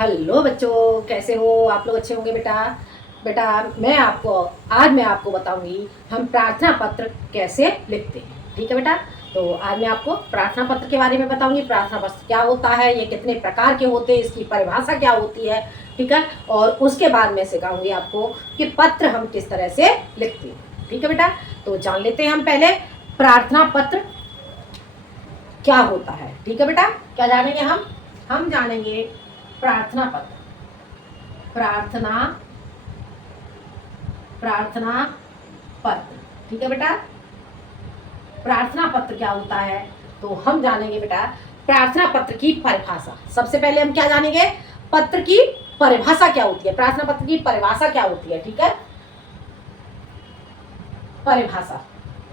Hello बच्चों, कैसे हो आप लोग? अच्छे होंगे बेटा। बेटा आज मैं आपको बताऊंगी हम प्रार्थना पत्र कैसे लिखते हैं। ठीक है बेटा। तो आज मैं आपको प्रार्थना पत्र के बारे में बताऊंगी। प्रार्थना पत्र क्या होता है, ये कितने प्रकार के होते हैं, इसकी परिभाषा क्या होती है। ठीक है। और उसके बाद मैं सिखाऊंगी आपको कि पत्र हम किस तरह से लिखते हैं। ठीक है बेटा। तो जान लेते हैं हम पहले प्रार्थना पत्र क्या होता है। ठीक है बेटा। क्या जानेंगे हम जानेंगे प्रार्थना पत्र। प्रार्थना प्रार्थना पत्र। ठीक है बेटा। प्रार्थना पत्र क्या होता है तो हम जानेंगे बेटा प्रार्थना पत्र की परिभाषा। सबसे पहले हम क्या जानेंगे, पत्र की परिभाषा क्या होती है, प्रार्थना पत्र की परिभाषा क्या होती है। ठीक है। परिभाषा,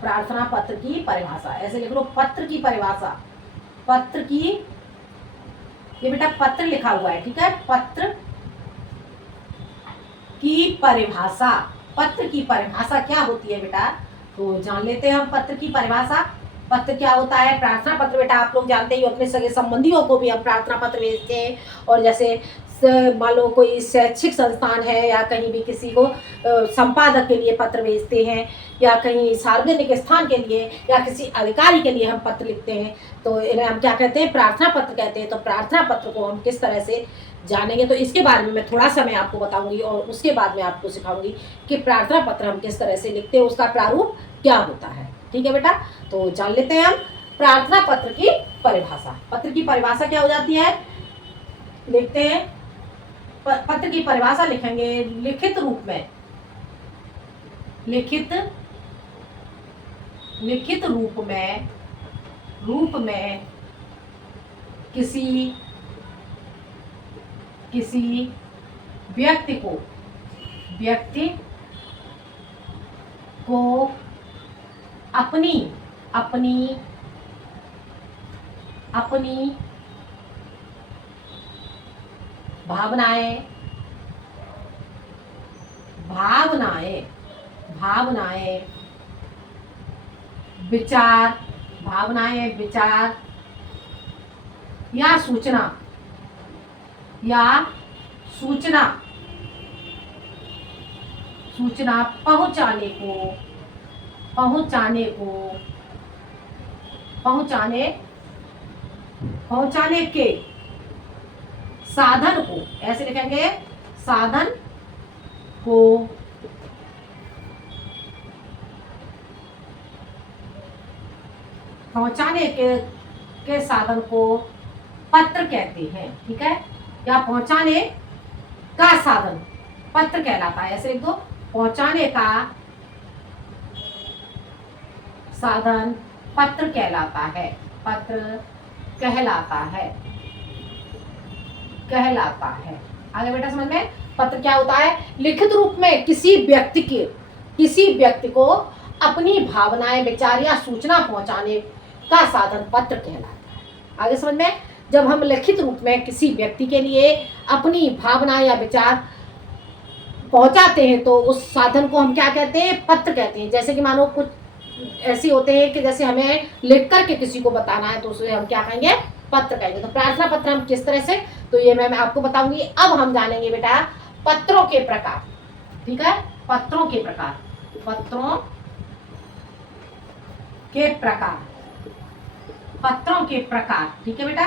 प्रार्थना पत्र की परिभाषा ऐसे लिख लो, पत्र की परिभाषा। पत्र की, ये बेटा पत्र लिखा हुआ है। ठीक है। पत्र की परिभाषा, पत्र की परिभाषा क्या होती है बेटा, तो जान लेते हैं हम पत्र की परिभाषा। पत्र क्या होता है, प्रार्थना पत्र बेटा आप लोग जानते ही, अपने सगे संबंधियों को भी हम प्रार्थना पत्र भेजते हैं। और जैसे मान लो कोई शैक्षिक संस्थान है या कहीं भी किसी को संपादक के लिए पत्र भेजते हैं, या कहीं सार्वजनिक स्थान के लिए या किसी अधिकारी के लिए हम पत्र लिखते हैं, तो इन्हें हम क्या कहते हैं, प्रार्थना पत्र कहते हैं। तो प्रार्थना पत्र को हम किस तरह से जानेंगे, तो इसके बारे में मैं थोड़ा सा मैं आपको बताऊंगी और उसके बाद में आपको सिखाऊंगी कि प्रार्थना पत्र हम किस तरह से लिखते हैं, उसका प्रारूप क्या होता है। ठीक है बेटा। तो जान लेते हैं हम प्रार्थना पत्र की परिभाषा। पत्र की परिभाषा क्या हो जाती है, लिखते हैं। पत्र की परिभाषा लिखेंगे लिखित रूप में, लिखित रूप में किसी व्यक्ति को अपनी भावनाएं विचार या सूचना पहुंचाने के साधन को, ऐसे लिखेंगे, साधन को पहुंचाने के साधन को पत्र कहते हैं। ठीक है। या पहुंचाने का साधन पत्र कहलाता है, ऐसे लिख दो, पहुंचाने का साधन पत्र कहलाता है। पत्र कहलाता है। आगे बेटा समझ में, पत्र क्या होता है, लिखित रूप में किसी व्यक्ति को अपनी भावनाएं, विचार या सूचना पहुंचाने का साधन पत्र कहलाता है। आगे समझ में, जब हम लिखित रूप में किसी व्यक्ति के लिए अपनी भावना या विचार पहुंचाते हैं तो उस साधन को हम क्या कहते हैं, पत्र कहते हैं। जैसे कि मानो कुछ ऐसे होते हैं कि जैसे हमें लिख करके किसी को बताना है तो उसे हम क्या कहेंगे, पत्र कहेंगे। तो प्रार्थना पत्र हम किस तरह से, तो ये मैं आपको बताऊंगी। अब हम जानेंगे बेटा पत्रों के प्रकार। ठीक है। पत्रों के प्रकार ठीक है बेटा।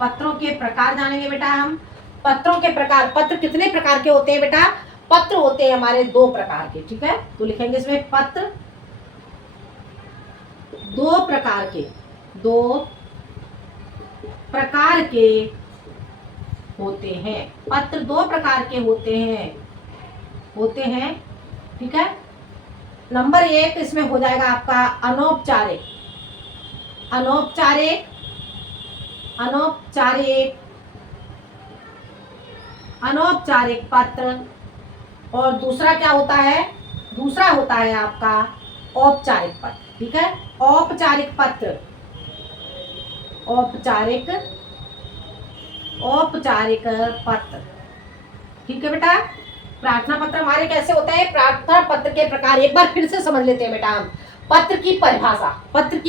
पत्रों के प्रकार जानेंगे बेटा हम। पत्रों के प्रकार, पत्र कितने प्रकार के होते हैं बेटा, पत्र होते हैं हमारे 2 प्रकार के। ठीक है। तो लिखेंगे इसमें पत्र 2 प्रकार के होते हैं। पत्र 2 प्रकार के होते हैं। ठीक है। नंबर 1 इसमें हो जाएगा आपका अनौपचारिक पत्र, और दूसरा क्या होता है, दूसरा होता है आपका औपचारिक पत्र। ठीक है। औपचारिक पत्र ठीक है बेटा। प्रार्थना पत्र हमारे कैसे होते हैं, प्रार्थना पत्र के प्रकार एक बार फिर से समझ लेते हैं बेटा हम। पत्र की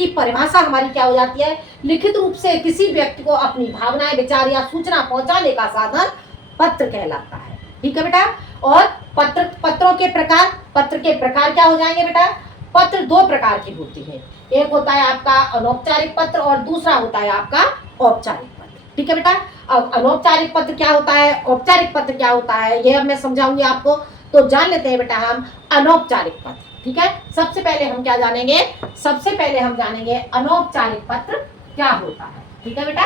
परिभाषा हमारी क्या हो जाती है, लिखित रूप से किसी व्यक्ति को अपनी भावनाएं, विचार या सूचना पहुंचाने का साधन पत्र कहलाता है। ठीक है बेटा। और पत्रों के प्रकार, पत्र के प्रकार क्या हो जाएंगे बेटा? पत्र दो प्रकार की होती है, एक होता है आपका अनौपचारिक पत्र और दूसरा होता है आपका औपचारिक पत्र। ठीक है बेटा। अब अनौपचारिक पत्र क्या होता है, औपचारिक पत्र क्या होता है, ये अब मैं समझाऊंगी आपको। तो जान लेते हैं बेटा हम अनौपचारिक पत्र। ठीक है। सबसे पहले हम क्या जानेंगे? सबसे पहले हम जानेंगे अनौपचारिक पत्र क्या होता है। ठीक है बेटा।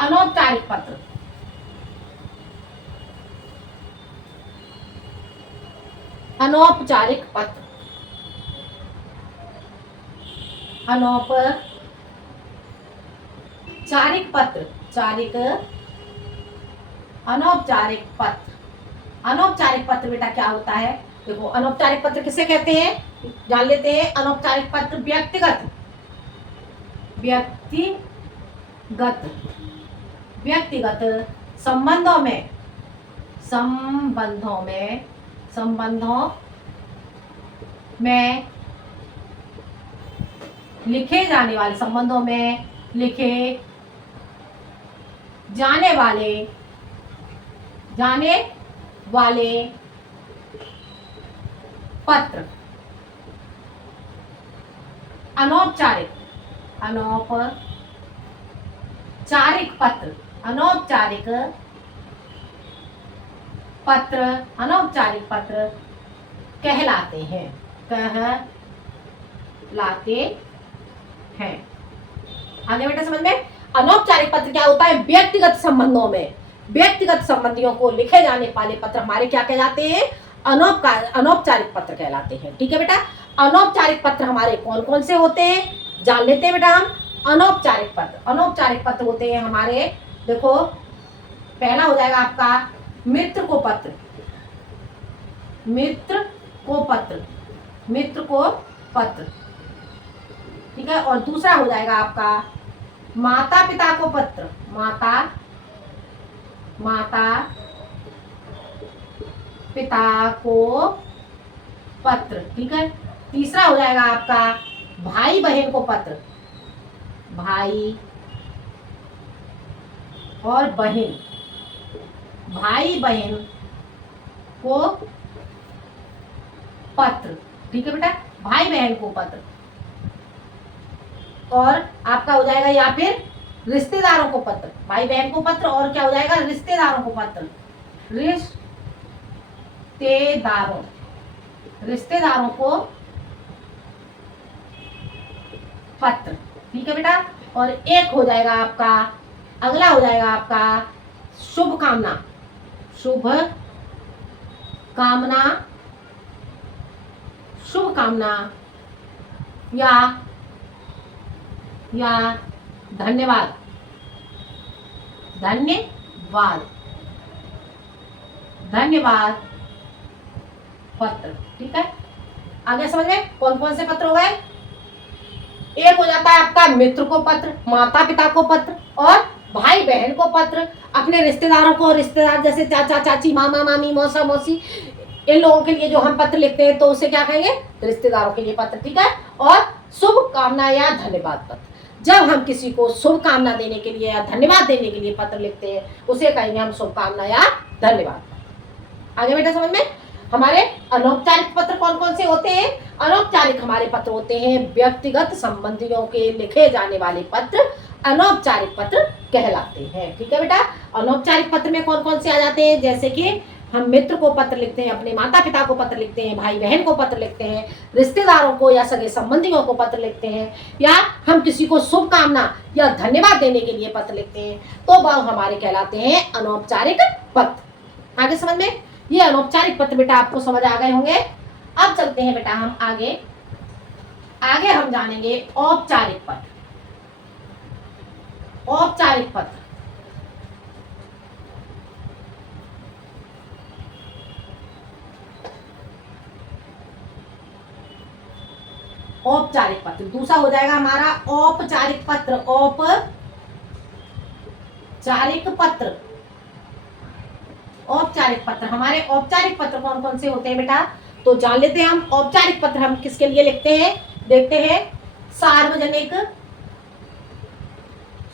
अनौपचारिक पत्र, अनौपचारिक पत्र, अनौपचारिक पत्र, अनौपचारिक पत्र। अनौपचारिक पत्र बेटा क्या होता है? देखो अनौपचारिक पत्र किसे कहते हैं, जान लेते हैं। अनौपचारिक पत्र व्यक्तिगत व्यक्तिगत संबंधों में लिखे जाने वाले, संबंधों में लिखे जाने वाले पत्र अनौपचारिक पत्र, अनौपचारिक पत्र कहलाते हैं। आगे बेटा समझ में। अनौपचारिक पत्र क्या होता है? व्यक्तिगत संबंधियों को लिखे जाने वाले पत्र हमारे क्या कहलाते हैं? अनौपचारिक पत्र कहलाते हैं। ठीक है बेटा। अनौपचारिक पत्र हमारे कौन कौन से होते हैं, जान लेते हैं बेटा हम। अनौपचारिक पत्र होते हैं हमारे, देखो पहला हो जाएगा आपका मित्र को पत्र। ठीक है। और दूसरा हो जाएगा आपका माता पिता को पत्र, माता पिता को पत्र। ठीक है। तीसरा हो जाएगा आपका भाई बहन को पत्र, भाई बहन को पत्र। ठीक है बेटा। भाई बहन को पत्र। और आपका हो जाएगा या फिर रिश्तेदारों को पत्र, भाई बहन को पत्र। और क्या हो जाएगा? रिश्तेदारों को पत्र, रिश्तेदारों को पत्र। ठीक है बेटा। और एक हो जाएगा आपका, अगला हो जाएगा आपका शुभ कामना या धन्यवाद पत्र। ठीक है। आगे समझ में कौन कौन से पत्र हो गए? एक हो जाता है आपका मित्र को पत्र, माता पिता को पत्र और भाई बहन को पत्र। अपने रिश्तेदारों को, रिश्तेदार जैसे चाचा चाची, मामा मामी, मौसा मौसी, इन लोगों के लिए जो हम पत्र लिखते हैं तो उसे क्या कहेंगे? रिश्तेदारों के लिए पत्र। ठीक है। और शुभ कामना या धन्यवाद पत्र, जब हम किसी को शुभ कामना देने के लिए या धन्यवाद देने के लिए पत्र लिखते हैं उसे कहेंगे हम शुभ कामना या धन्यवाद। आगे बेटा समझ में। हमारे अनौपचारिक पत्र कौन कौन से होते हैं? अनौपचारिक हमारे पत्र होते हैं व्यक्तिगत संबंधियों के लिखे जाने वाले पत्र अनौपचारिक पत्र कहलाते हैं। ठीक है बेटा। अनौपचारिक पत्र में कौन कौन से आ जाते हैं? जैसे कि हम मित्र को पत्र लिखते हैं, अपने माता पिता को पत्र लिखते हैं, भाई बहन को पत्र लिखते हैं, रिश्तेदारों को या सगे संबंधियों को पत्र लिखते हैं, या हम किसी को शुभकामना या धन्यवाद देने के लिए पत्र लिखते हैं, तो वह हमारे कहलाते हैं अनौपचारिक पत्र। आगे समझ में। ये अनौपचारिक पत्र बेटा आपको समझ आ गए होंगे। अब चलते हैं बेटा हम आगे हम जानेंगे औपचारिक पत्र। औपचारिक पत्र, औपचारिक पत्र दूसरा हो जाएगा हमारा औपचारिक पत्र। औपचारिक पत्र हमारे औपचारिक पत्र कौन कौन से होते हैं बेटा? तो जान लेते हैं हम। औपचारिक पत्र हम किसके लिए लिखते हैं? देखते हैं।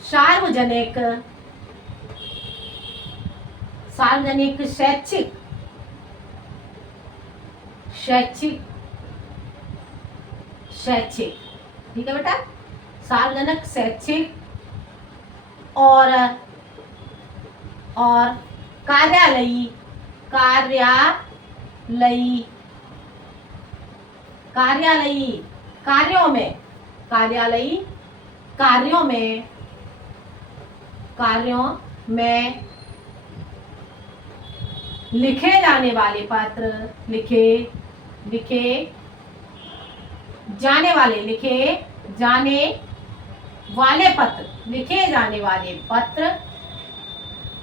सार्वजनिक सार्वजनिक शैक्षिक शैक्षिक शैक्षिक ठीक है बेटा, सार्वजनिक शैक्षिक और कार्यालयी कार्यालयी कार्यालयी कार्यों में कार्यालयी कार्यों में लिखे जाने वाले पत्र लिखे जाने वाले पत्र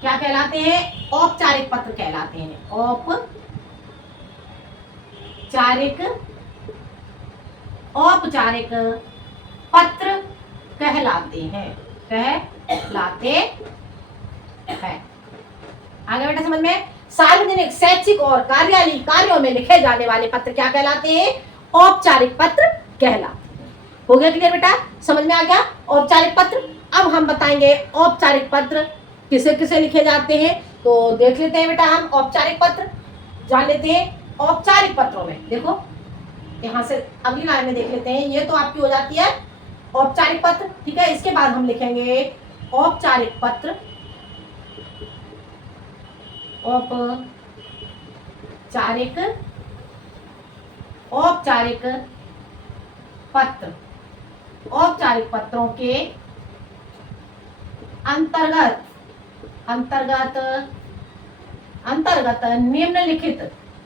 क्या कहलाते हैं? औपचारिक पत्र कहलाते हैं। औपचारिक पत्र कहलाते हैं। आगे बेटा समझ में, सार्वजनिक शैक्षिक और कार्यालयी कार्यों में लिखे जाने वाले पत्र क्या कहलाते हैं? औपचारिक पत्र कहलाते हैं। हो गया क्लियर बेटा? समझ में आ गया औपचारिक पत्र? अब हम बताएंगे औपचारिक पत्र किसे किसे लिखे जाते हैं, तो देख लेते हैं बेटा। हम औपचारिक पत्र जान लेते हैं। औपचारिक पत्रों में देखो, यहाँ से अगली लाइन में देख लेते हैं। ये तो आपकी हो जाती है औपचारिक पत्र, ठीक है। इसके बाद हम लिखेंगे औपचारिक पत्र, औपचारिक पत्र। औपचारिक पत्रों के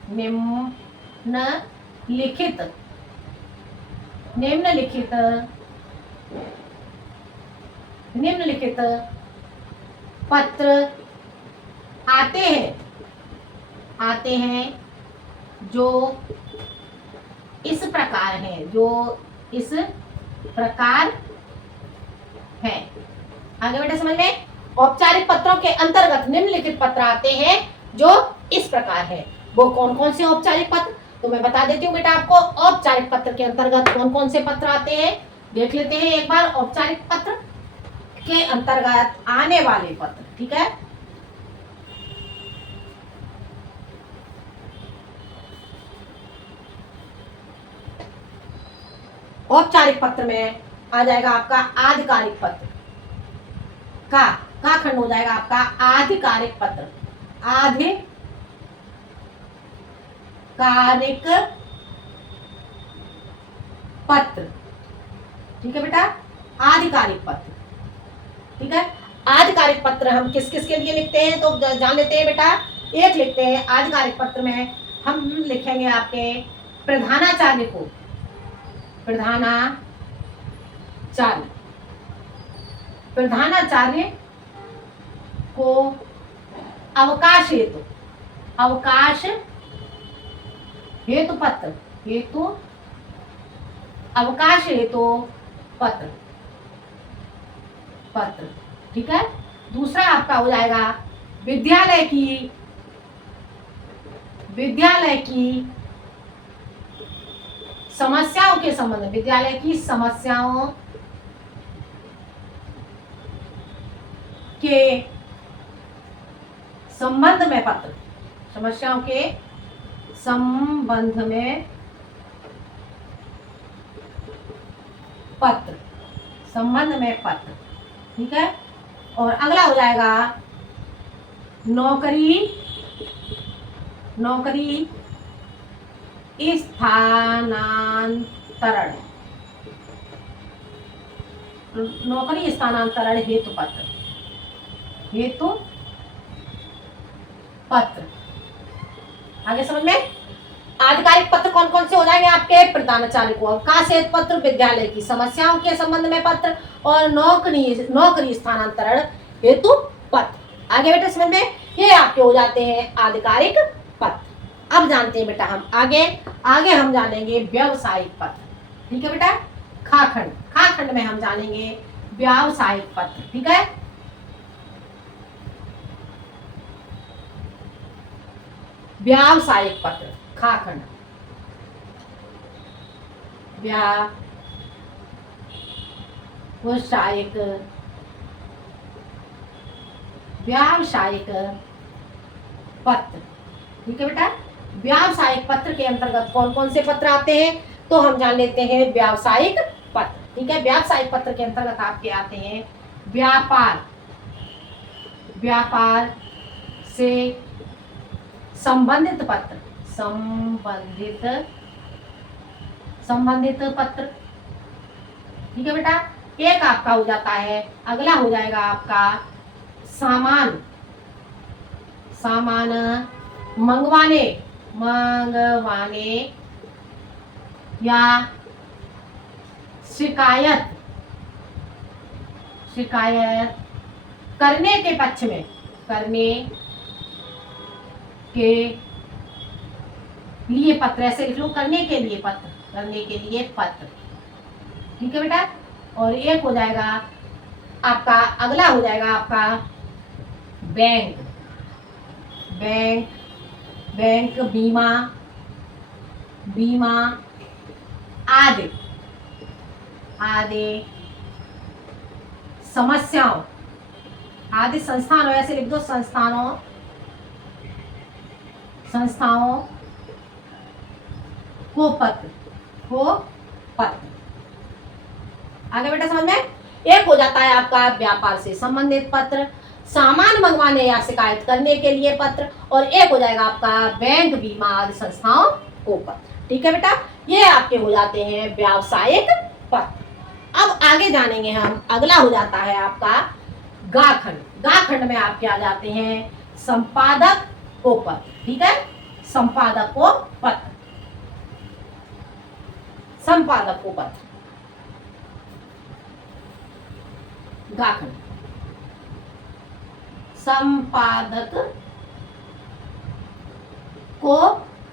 अंतर्गत निम्नलिखित पत्र आते हैं जो इस प्रकार है। आगे बेटा समझ में, औपचारिक पत्रों के अंतर्गत निम्नलिखित पत्र आते हैं जो इस प्रकार है। वो कौन कौन से औपचारिक पत्र, तो मैं बता देती हूँ बेटा आपको। औपचारिक पत्र के अंतर्गत कौन कौन से पत्र आते हैं देख लेते हैं एक बार। औपचारिक पत्र के अंतर्गत आने वाले पत्र, ठीक है। औपचारिक पत्र में आ जाएगा आपका आधिकारिक पत्र। का खंड हो जाएगा आपका आधिकारिक पत्र। आधिकारिक पत्र, ठीक है बेटा। आधिकारिक पत्र, ठीक है। आधिकारिक पत्र हम किस किस के लिए लिखते हैं तो जान लेते हैं बेटा। एक लिखते हैं आधिकारिक पत्र में, हम लिखेंगे आपके प्रधानाचार्य को। प्रधानाचार्य को अवकाश हेतु पत्र, ठीक है। दूसरा आपका हो जाएगा विद्यालय की समस्याओं के संबंध में, विद्यालय की समस्याओं के संबंध में पत्र। समस्याओं के संबंध में पत्र, ठीक है। और अगला हो जाएगा नौकरी स्थानांतरण हेतु पत्र। आगे समझ में, आधिकारिक पत्र कौन कौन से हो जाएंगे आपके? प्रधानाचार्य को अवकाश हेतु पत्र, विद्यालय की समस्याओं के संबंध में पत्र, और नौकरी स्थानांतरण हेतु पत्र। आगे बेटा समझ में, ये आपके हो जाते हैं आधिकारिक पत्र। अब जानते हैं बेटा हम आगे हम जानेंगे व्यावसायिक पत्र, ठीक है बेटा। खा खंड में हम जानेंगे व्यावसायिक पत्र, ठीक है। व्यावसायिक पत्र, खा खंड। व्यावसायिक व्यावसायिक पत्र। ठीक है बेटा, व्यावसायिक पत्र के अंतर्गत कौन कौन से पत्र आते हैं, तो हम जान लेते हैं व्यावसायिक पत्र। ठीक है, व्यावसायिक पत्र के अंतर्गत आपके आते हैं व्यापार, व्यापार से संबंधित पत्र, संबंधित पत्र। ठीक है बेटा, एक आपका हो जाता है, अगला हो जाएगा आपका सामान, सामान मंगवाने, या शिकायत, शिकायत करने के पक्ष में, करने के लिए पत्र, ऐसे लिख लो, करने के लिए पत्र, करने के लिए पत्र। ठीक है बेटा, और एक हो जाएगा आपका, अगला हो जाएगा आपका बैंक, बैंक, बैंक, बीमा, बीमा आदि, आदि समस्याओं, आदि संस्थानों, ऐसे लिख दो, संस्थानों, संस्थाओं को पत्र, को पत्र। आगे बेटा समझ में, एक हो जाता है आपका व्यापार से संबंधित पत्र, सामान मंगवाने या शिकायत करने के लिए पत्र, और एक हो जाएगा आपका बैंक, बीमा आदि संस्थाओं को पत्र। ठीक है बेटा, ये आपके हो जाते हैं व्यावसायिक पत्र। अब आगे जानेंगे हम, अगला हो जाता है आपका गाखंड। गाखंड में आपके आ जाते हैं संपादक को पत्र। ठीक है, संपादक को पत्र, संपादक को पत्र, गाखंड, संपादक को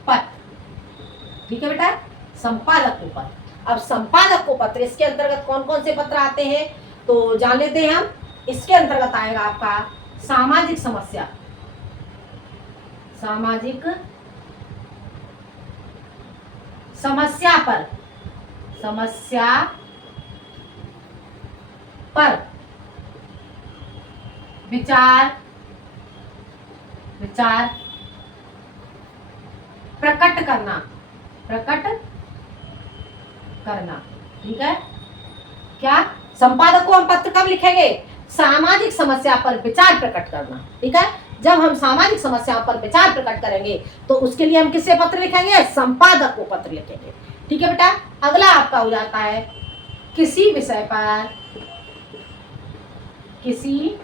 पत्र। ठीक है बेटा, संपादक को पत्र। अब संपादक को पत्र, इसके अंतर्गत कौन कौन से पत्र आते हैं, तो जान लेते हैं हम। इसके अंतर्गत आएगा आपका सामाजिक समस्या, सामाजिक समस्या पर, समस्या पर विचार, विचार प्रकट करना, प्रकट करना। ठीक है, क्या संपादक को हम पत्र कब लिखेंगे, सामाजिक समस्या पर विचार प्रकट करना। ठीक है, जब हम सामाजिक समस्याओं पर विचार प्रकट करेंगे तो उसके लिए हम किससे पत्र लिखेंगे, संपादक को पत्र लिखेंगे। ठीक है बेटा, अगला आपका हो जाता है किसी विषय पर, किसी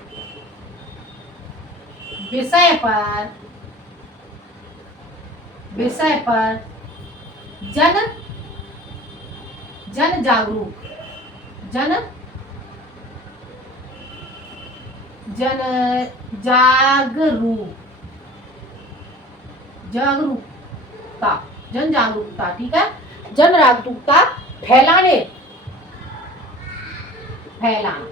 विषय पर, विषय पर जन जागरूक, जन जागरूक, जागरूकता, जन जागरूकता। ठीक है, जन जागरूकता फैलाने, फैलाना।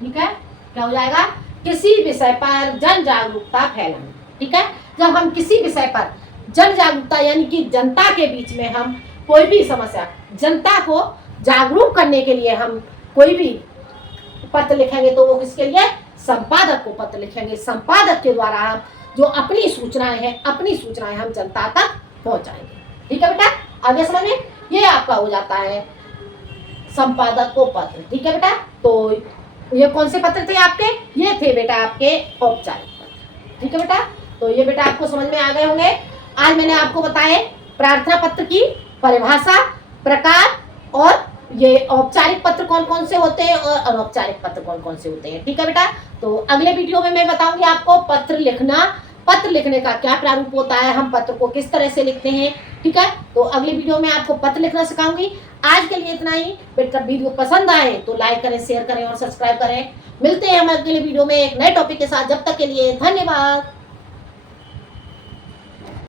ठीक है, क्या हो जाएगा, किसी विषय पर जन जागरूकता फैलाना। ठीक है, जब हम किसी विषय पर जन जागरूकता यानी कि जनता के बीच में हम कोई भी समस्या, जनता को जागरूक करने के लिए हम कोई भी पत्र लिखेंगे तो वो किसके लिए, संपादक को पत्र लिखेंगे। संपादक के द्वारा हम जो अपनी सूचनाएं हैं, अपनी सूचनाएं हम जनता तक पहुंचाएंगे। ठीक है बेटा, आगे समझ में, ये आपका हो जाता है संपादक को पत्र। ठीक है बेटा, तो ये कौन से पत्र थे आपके, ये थे बेटा आपके औपचारिक पत्र। ठीक है बेटा, तो ये बेटा आपको समझ में आ गए होंगे। आज मैंने आपको बताए प्रार्थना पत्र की परिभाषा, प्रकार, और ये औपचारिक पत्र कौन कौन से होते हैं और अनौपचारिक पत्र कौन कौन से होते हैं। ठीक है बेटा, तो अगले वीडियो में मैं बताऊंगी आपको पत्र लिखना, पत्र लिखने का क्या प्रारूप होता है, हम पत्र को किस तरह से लिखते हैं। ठीक है, तो अगली वीडियो में आपको पत्र लिखना सिखाऊंगी। आज के लिए इतना ही। बेटा वीडियो पसंद आए तो लाइक करें, शेयर करें और सब्सक्राइब करें। मिलते हैं हम अगले वीडियो में एक नए टॉपिक के साथ। जब तक के लिए धन्यवाद।